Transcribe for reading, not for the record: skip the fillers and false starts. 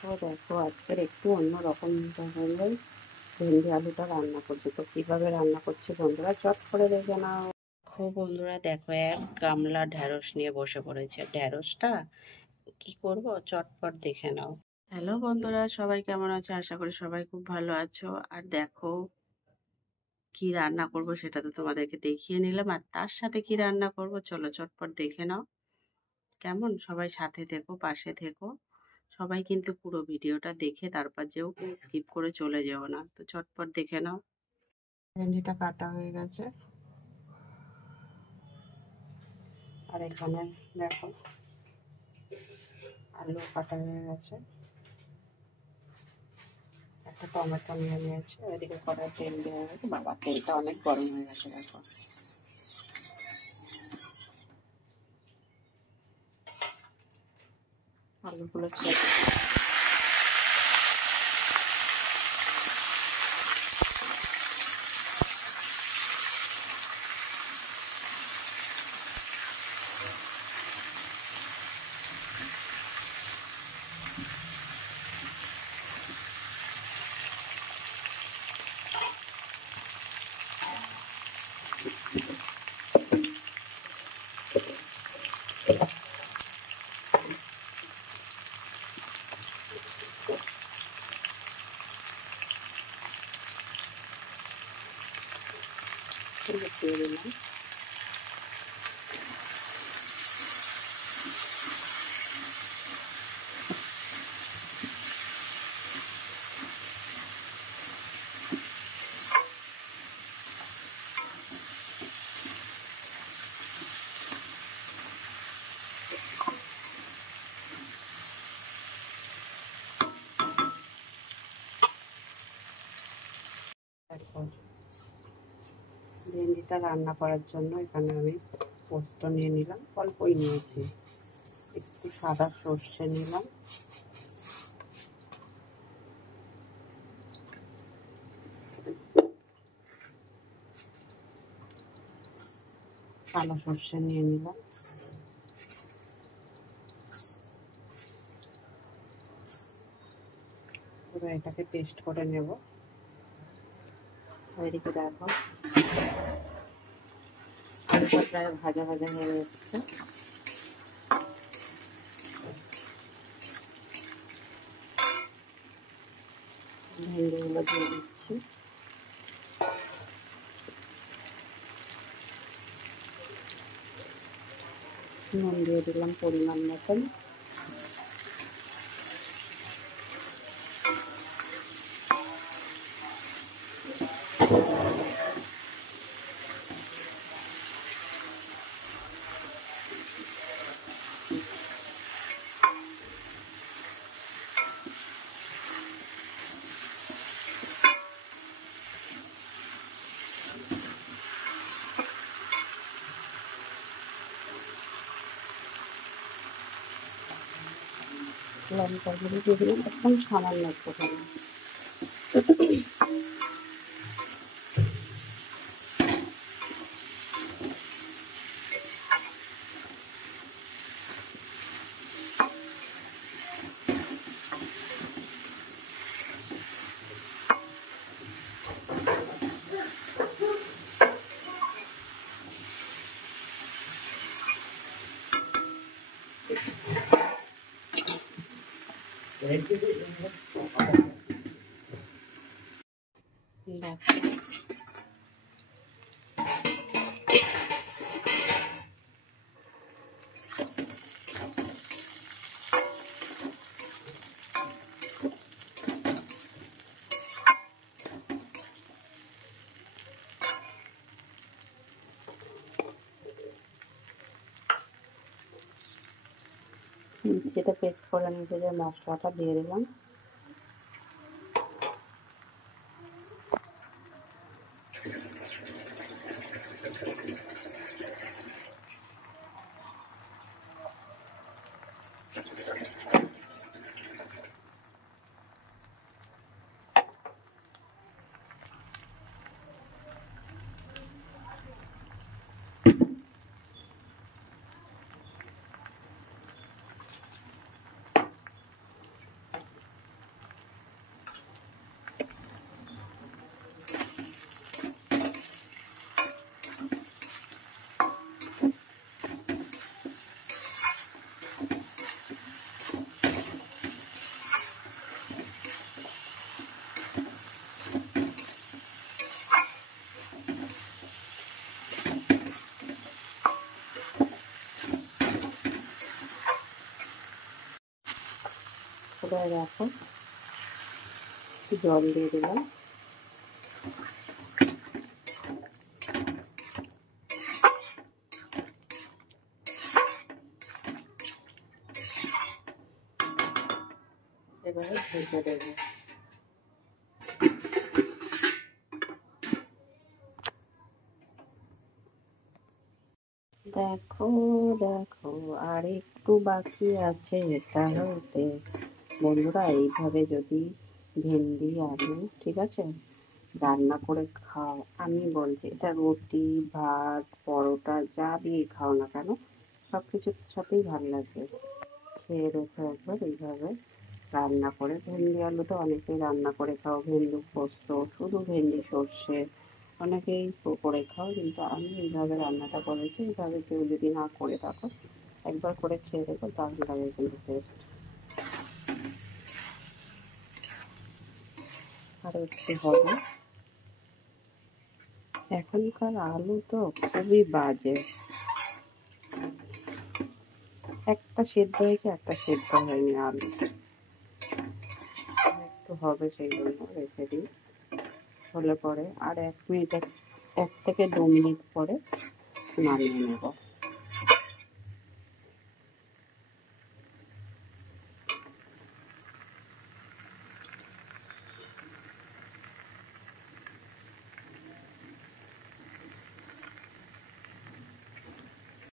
তো দেখো আজকের একটু অন্যরকম ধরনের ভেন্ডি আলুটা রান্না করছি। তো কিভাবে রান্না করছি বন্ধুরা চট করে দেখে নাও। বন্ধুরা দেখো, এক গামলা ঢ্যাঁড়স নিয়ে বসে পড়েছে। ঢ্যাঁড়সটা কি করব চটপট দেখে নাও। হ্যালো বন্ধুরা, সবাই কেমন আছো? আশা করি সবাই খুব ভালো আছো। আর দেখো কি রান্না করব সেটা তো তোমাদেরকে দেখিয়ে নিলাম, আর তার সাথে কি রান্না করব চলো চটপট দেখে নাও। কেমন সবাই সাথে থেকো, পাশে থেকো। সবাই কিন্তু পুরো ভিডিওটা দেখে তারপর যেও কেউ স্কিপ করে চলে যেও না। তো চটপট দেখে নাও। ভেন্ডিটা কাটা হয়ে গেছে, আর এখানে দেখো আলু কাটা হয়ে গেছে, একটা টমেটো নিয়ে নিয়েছি, ওইদিকে কড়াই তেল দেওয়া হয়েছে। বাবা, তেলটা অনেক গরম হয়ে গেছে দেখো। আলুগুলো ছেড়ে দিয়ে দিলাম। দেখো, ভেন্ডিটা রান্না করার জন্য এখানে আমি পোস্ত নিয়ে নিলাম, অল্পই নিয়েছি। একটু সাদা সর্ষে নিলাম, কালো সর্ষে নিয়ে নিলাম, এবার এটাকে পেস্ট করে নেব। ওইদিকে দেখো আলুটা প্রায় ভাজা ভাজা হয়ে এসছে। ভেন্ডিগুলো দিয়ে দিচ্ছি। নুন দিয়ে দিলাম পরিমাণ মতন। লঙ্কা গুঁড়ো দিয়ে দিলাম একদম সামান্য একটুখানি। মিক্সিতে পেস্ট করে নিতে যে মশলাটা দিয়ে দিলাম। করে রাখো, জল দিয়ে দিলাম। এবারে ভেজে দেবো। দেখো দেখো আর একটু বাকি আছে এটা হতে। বন্ধুরা এইভাবে যদি ভেন্ডি আলু, ঠিক আছে, রান্না করে খাও, আমি বলছি এটা রুটি, ভাত, পরোটা যা দিয়ে খাও না কেন সব কিছুর সাথেই ভালো লাগবে। খেয়ে দেখো একবার এইভাবে রান্না করে। ভেন্ডি আলু তো অনেকেই রান্না করে খাও, ভেন্ডি পোস্ত, শুধু ভেন্ডি সর্ষে, অনেকেই করে খাও, কিন্তু আমি এইভাবে রান্নাটা করেছি। এইভাবে কেউ যদি না করে থাকো একবার করে খেয়ে দেখো, দারুণ লাগে কিন্তু টেস্ট। আর একটু হবে। এখনকার আলু তো খুবই বাজে, একটা সেদ্ধ হয়েছে একটা সেদ্ধ হয়নি আলু। একটু হবে সেই জন্য রেখে দিই, হলে পরে আর 1 থেকে 2 মিনিট পরে নামিয়ে নেব।